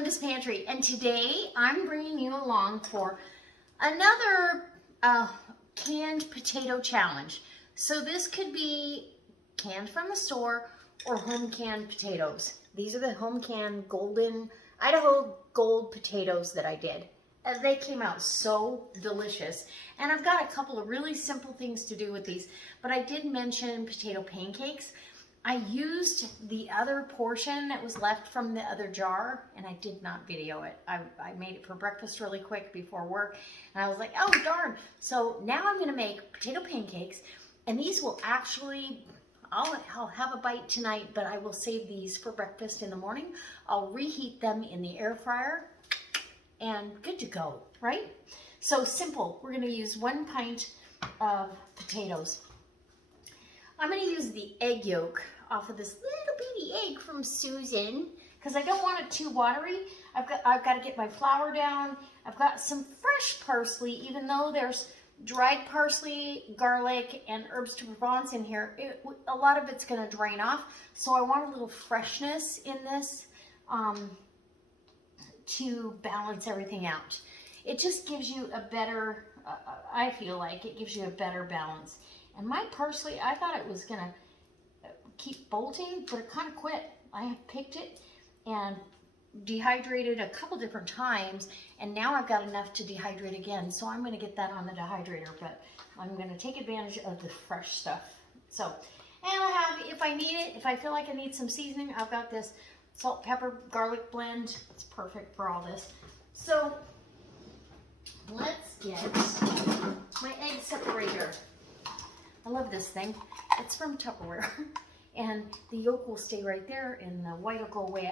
Linda's Pantry, and today I'm bringing you along for another canned potato challenge. So this could be canned from the store or home canned potatoes. These are the home canned golden Idaho gold potatoes that I did. They came out so delicious, and I've got a couple of really simple things to do with these, but I did mention potato pancakes. I used the other portion that was left from the other jar, and I did not video it. I made it for breakfast really quick before work, and I was like, oh darn. So now I'm gonna make potato pancakes, and these will actually, I'll have a bite tonight, but I will save these for breakfast in the morning. I'll reheat them in the air fryer, and good to go, right? So simple. We're gonna use 1 pint of potatoes. I'm going to use the egg yolk off of this little bitty egg from Susan because I don't want it too watery. I've got to get my flour down. I've got some fresh parsley, even though there's dried parsley, garlic, and herbs de Provence in here. A lot of it's going to drain off, so I want a little freshness in this to balance everything out. It just gives you a better, I feel like it gives you a better balance. And my parsley, I thought it was gonna keep bolting, but it kind of quit. I have picked it and dehydrated a couple different times, and now I've got enough to dehydrate again. So I'm gonna get that on the dehydrator, but I'm gonna take advantage of the fresh stuff. So, and I have, if I need it, if I feel like I need some seasoning, I've got this salt, pepper, garlic blend. It's perfect for all this. So let's get my egg separator. I love this thing. It's from Tupperware, and the yolk will stay right there, and the white will go away.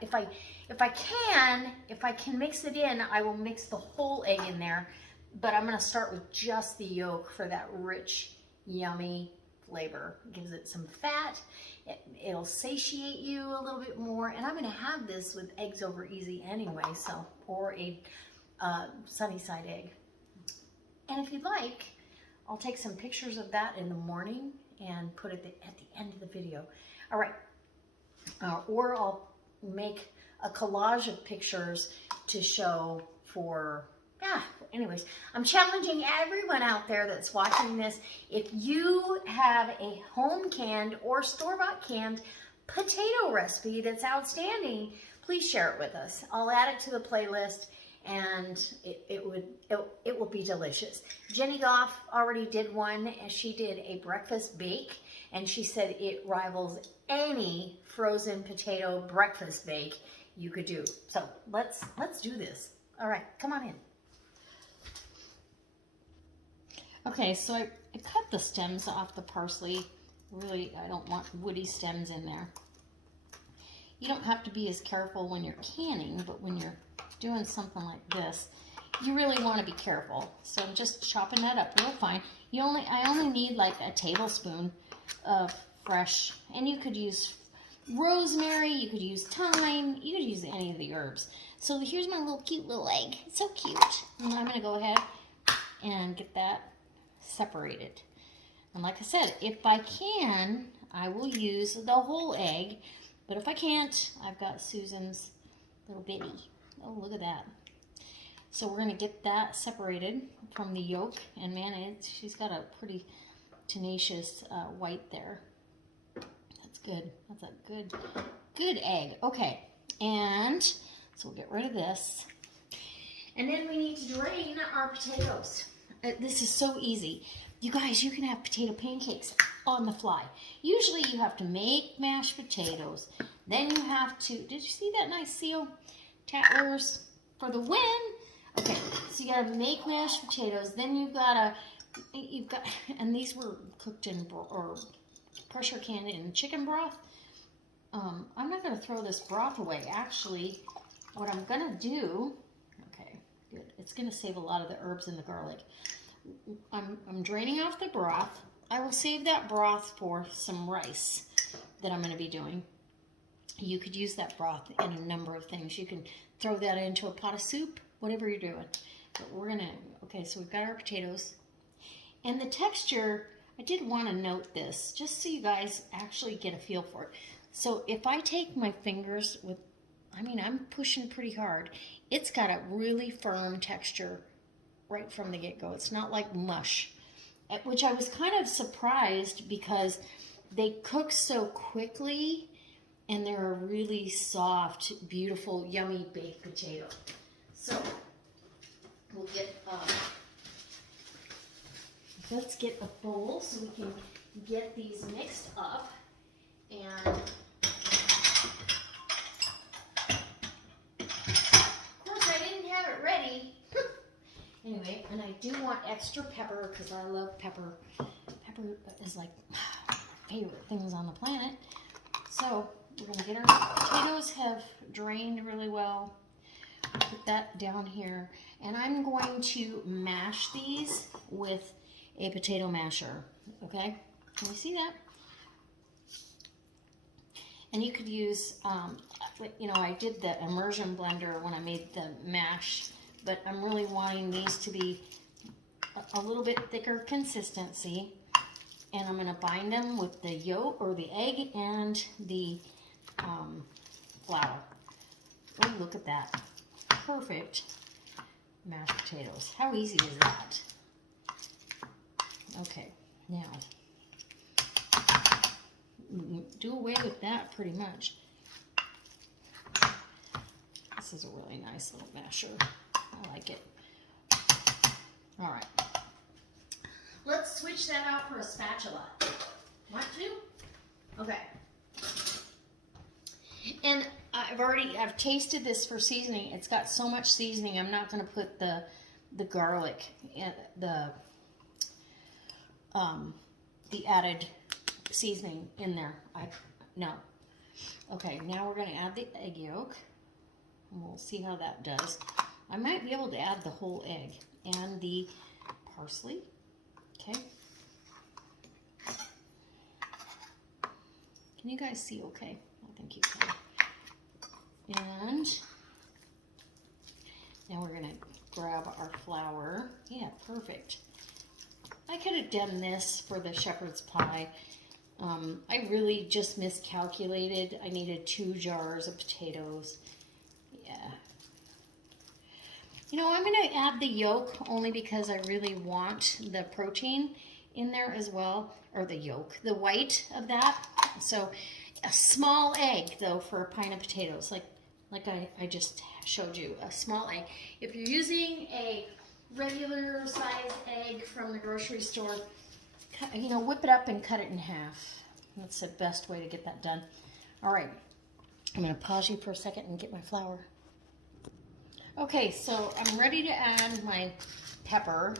If I can mix it in, I will mix the whole egg in there. But I'm gonna start with just the yolk for that rich, yummy flavor. It gives it some fat. It'll satiate you a little bit more. And I'm gonna have this with eggs over easy anyway, so or a sunny side egg. And if you'd like, I'll take some pictures of that in the morning and put it at the end of the video. All right, or I'll make a collage of pictures to show for, anyways, I'm challenging everyone out there that's watching this. If you have a home canned or store-bought canned potato recipe that's outstanding, please share it with us. I'll add it to the playlist, and it will be delicious. Jenny Goff already did one, and she did a breakfast bake, and she said it rivals any frozen potato breakfast bake you could do. So let's do this. All right, come on in. Okay, so I cut the stems off the parsley. Really, I don't want woody stems in there. You don't have to be as careful when you're canning, but when you're doing something like this, you really want to be careful. So I'm just chopping that up real fine. I only need like a tablespoon of fresh, and you could use rosemary, you could use thyme, you could use any of the herbs. So here's my little cute little egg. It's so cute. And I'm going to go ahead and get that separated. And like I said, if I can, I will use the whole egg. But if I can't, I've got Susan's little bitty. Oh, look at that. So we're going to get that separated from the yolk. And man, she's got a pretty tenacious white there. That's good. That's a good egg. Okay. And so we'll get rid of this. And then we need to drain our potatoes. This is so easy. You guys, you can have potato pancakes on the fly. Usually you have to make mashed potatoes. Then you have to, did you see that nice seal? Tattlers for the win. Okay, so you gotta make mashed potatoes. Then you've got, and these were cooked in, or pressure canned in chicken broth. I'm not gonna throw this broth away. Actually, what I'm gonna do, okay, good. It's gonna save a lot of the herbs and the garlic. I'm draining off the broth. I will save that broth for some rice that I'm going to be doing. You could use that broth in a number of things. You can throw that into a pot of soup, whatever you're doing. But we're going to, okay, so we've got our potatoes. And the texture, I did want to note this, just so you guys actually get a feel for it. So if I take my fingers with I mean, I'm pushing pretty hard. It's got a really firm texture right from the get-go. It's not like mush, which I was kind of surprised because they cook so quickly and they're a really soft, beautiful, yummy baked potato. So we'll get, let's get a bowl so we can get these mixed up. And of course I didn't have it ready. Anyway, and I do want extra pepper because I love pepper. Pepper is like my favorite things on the planet. So we're gonna get our potatoes have drained really well. Put that down here. And I'm going to mash these with a potato masher, okay? Can you see that? And you could use, you know, I did the immersion blender when I made the mash, but I'm really wanting these to be a little bit thicker consistency. And I'm gonna bind them with the yolk or the egg and the flour. Oh, look at that. Perfect mashed potatoes. How easy is that? Okay, now do away with that pretty much. This is a really nice little masher. I like it. All right. Let's switch that out for a spatula. Want to? Okay. And I've tasted this for seasoning. It's got so much seasoning. I'm not going to put the garlic and the added seasoning in there. No. Okay, now we're going to add the egg yolk. And we'll see how that does. I might be able to add the whole egg and the parsley. Okay. Can you guys see okay? I think you can. And now we're going to grab our flour. Yeah, perfect. I could have done this for the shepherd's pie. I really just miscalculated. I needed 2 jars of potatoes. Yeah. You know, I'm going to add the yolk only because I really want the protein in there as well. Or the yolk, the white of that. So a small egg, though, for a pint of potatoes, like I just showed you, a small egg. If you're using a regular size egg from the grocery store, you know, whip it up and cut it in half. That's the best way to get that done. All right, I'm going to pause you for a second and get my flour. Okay, so I'm ready to add my pepper.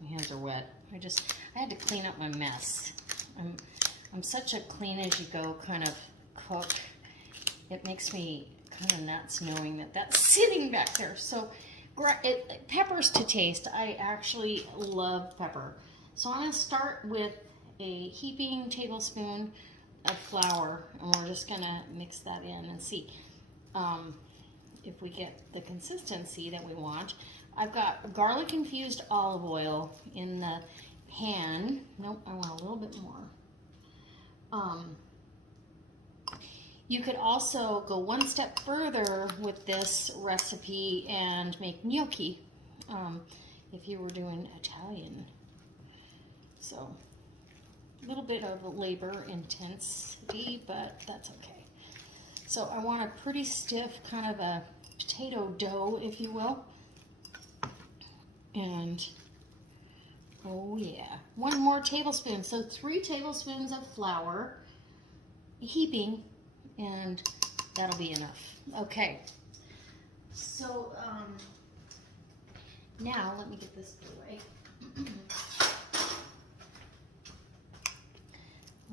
My hands are wet. I had to clean up my mess. I'm such a clean as you go kind of cook. It makes me kind of nuts knowing that that's sitting back there. So peppers to taste. I actually love pepper. So I'm going to start with a heaping tablespoon of flour, and we're just going to mix that in and see if we get the consistency that we want. I've got garlic infused olive oil in the pan. Nope, I want a little bit more. You could also go one step further with this recipe and make gnocchi if you were doing Italian. So a little bit of a labor intensity, but that's okay. So I want a pretty stiff kind of a potato dough, if you will. And oh yeah, 1 more tablespoon. So 3 tablespoons of flour, heaping, and that'll be enough. Okay. So now let me get this away.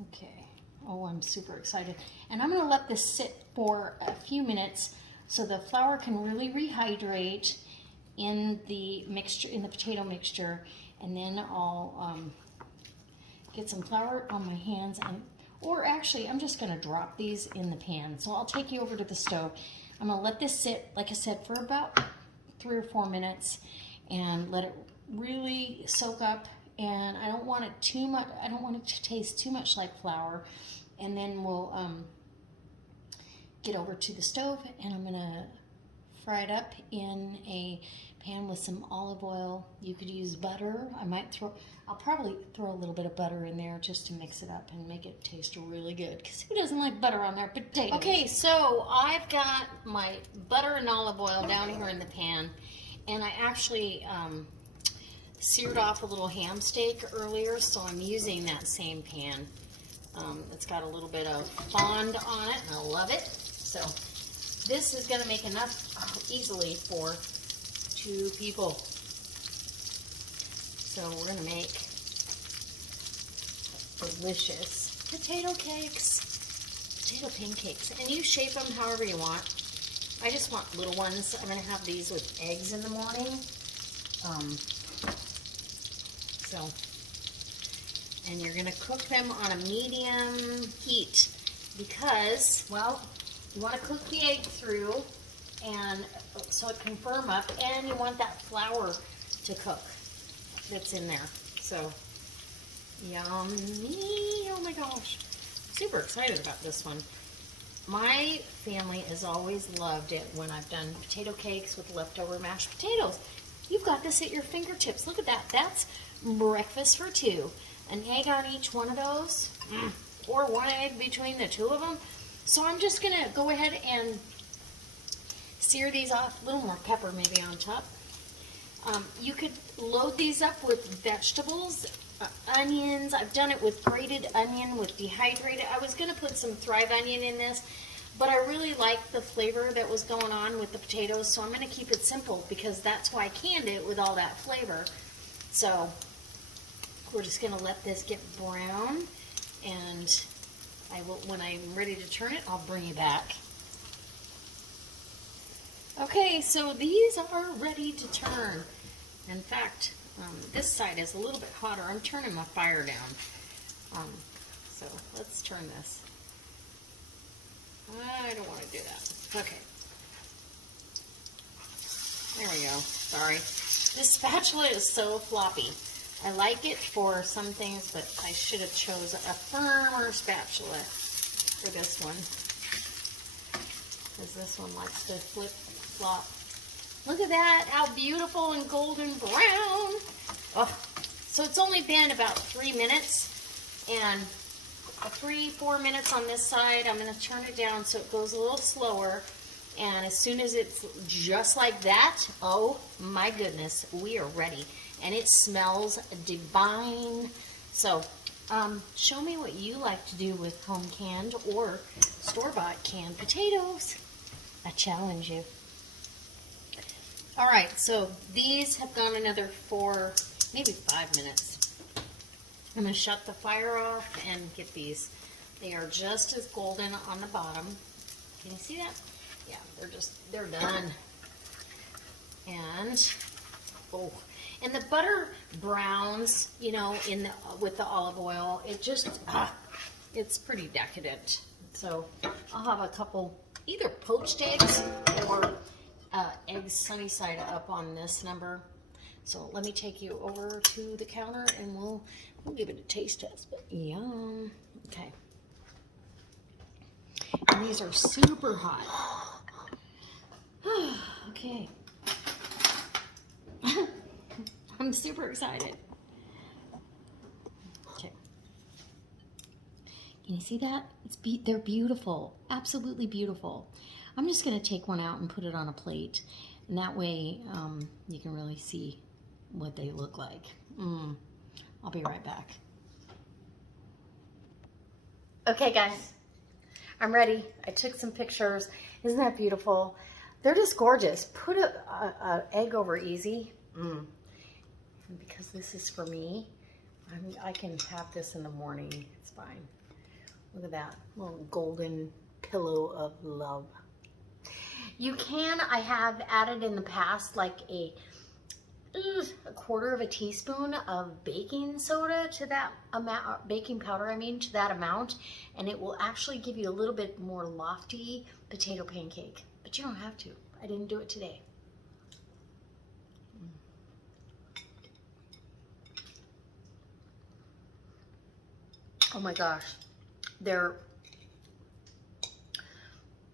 Okay. Oh, I'm super excited. And I'm going to let this sit for a few minutes so the flour can really rehydrate in the mixture, in the potato mixture, and then I'll get some flour on my hands, or actually I'm just going to drop these in the pan. So I'll take you over to the stove. I'm going to let this sit, like I said, for about 3 or 4 minutes and let it really soak up. And I don't want it too much, I don't want it to taste too much like flour. And then we'll get over to the stove and I'm gonna fry it up in a pan with some olive oil. You could use butter. I'll probably throw a little bit of butter in there just to mix it up and make it taste really good, because who doesn't like butter on their potatoes? Okay, so I've got my butter and olive oil down here in the pan, and I actually seared off a little ham steak earlier, so I'm using that same pan. It's got a little bit of fond on it, and I love it. So this is going to make enough easily for 2 people. So we're going to make delicious potato cakes, potato pancakes. And you shape them however you want. I just want little ones. I'm going to have these with eggs in the morning. And you're going to cook them on a medium heat because, well, you want to cook the egg through and so it can firm up, and you want that flour to cook that's in there. So, yummy. Oh my gosh. Super excited about this one. My family has always loved it when I've done potato cakes with leftover mashed potatoes. You've got this at your fingertips. Look at that. That's breakfast for 2. An egg on each one of those, or 1 egg between the 2 of them. So I'm just going to go ahead and sear these off. A little more pepper maybe on top. You could load these up with vegetables, onions. I've done it with grated onion, with dehydrated. I was going to put some Thrive onion in this, but I really like the flavor that was going on with the potatoes, so I'm going to keep it simple because that's why I canned it, with all that flavor. So we're just going to let this get brown, and when I'm ready to turn it, I'll bring you back. Okay, so these are ready to turn. In fact, this side is a little bit hotter. I'm turning my fire down. So let's turn this. I don't want to do that. Okay. There we go. Sorry. This spatula is so floppy. I like it for some things, but I should have chosen a firmer spatula for this one, because this one likes to flip-flop. Look at that, how beautiful and golden brown. Oh, so it's only been about 3 minutes, and 3-4 minutes on this side. I'm going to turn it down so it goes a little slower, and as soon as it's just like that, oh my goodness, we are ready. And it smells divine. So, show me what you like to do with home canned or store-bought canned potatoes. I challenge you. All right, so these have gone another 4, maybe 5 minutes. I'm going to shut the fire off and get these. They are just as golden on the bottom. Can you see that? Yeah, they're done. And, oh. And the butter browns, you know, with the olive oil. It just, it's pretty decadent. So I'll have a couple, either poached eggs or eggs sunny side up on this number. So let me take you over to the counter and we'll give it a taste test. But yum. Okay. And these are super hot. Okay. I'm super excited. Okay. Can you see that? They're beautiful. Absolutely beautiful. I'm just going to take one out and put it on a plate. And that way you can really see what they look like. I'll be right back. Okay, guys. I'm ready. I took some pictures. Isn't that beautiful? They're just gorgeous. Put a egg over easy. And because this is for me, I can have this in the morning. It's fine. Look at that little golden pillow of love. You can, I have added in the past like a 1/4 teaspoon of baking soda to that amount, baking powder I mean, to that amount, and it will actually give you a little bit more lofty potato pancake. But you don't have to. I didn't do it today. Oh my gosh, they're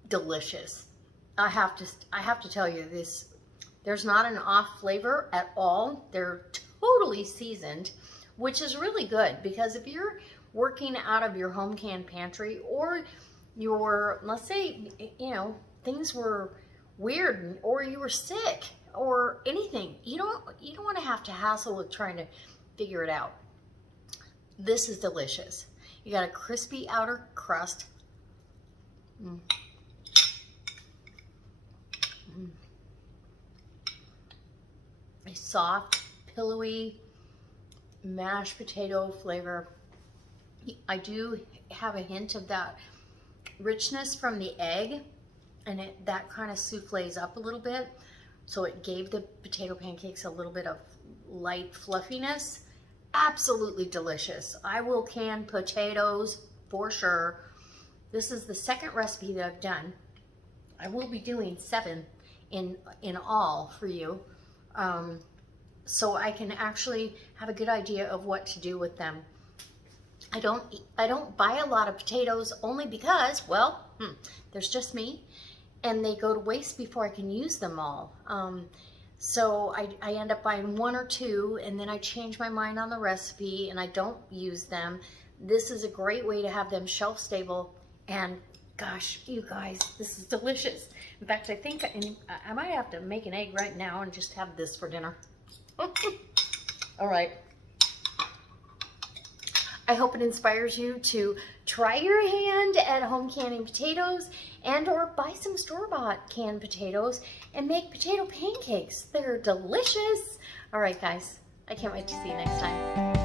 delicious. I have to tell you this. There's not an off flavor at all. They're totally seasoned, which is really good because if you're working out of your home canned pantry or your, let's say, you know, things were weird or you were sick or anything, you don't want to have to hassle with trying to figure it out. This is delicious. You got a crispy outer crust. A soft, pillowy mashed potato flavor. I do have a hint of that richness from the egg, and that kind of souffles up a little bit, so it gave the potato pancakes a little bit of light fluffiness. Absolutely delicious. I will can potatoes for sure. This is the second recipe that I've done. I will be doing 7 in all for you, so I can actually have a good idea of what to do with them. I don't buy a lot of potatoes only because, well, there's just me, and they go to waste before I can use them all. So I end up buying 1 or 2, and then I change my mind on the recipe and I don't use them. This is a great way to have them shelf stable, and gosh, you guys, this is delicious. In fact, I think I might have to make an egg right now and just have this for dinner. All right. I hope it inspires you to try your hand at home canning potatoes and or buy some store-bought canned potatoes and make potato pancakes. They're delicious. All right, guys, I can't wait to see you next time.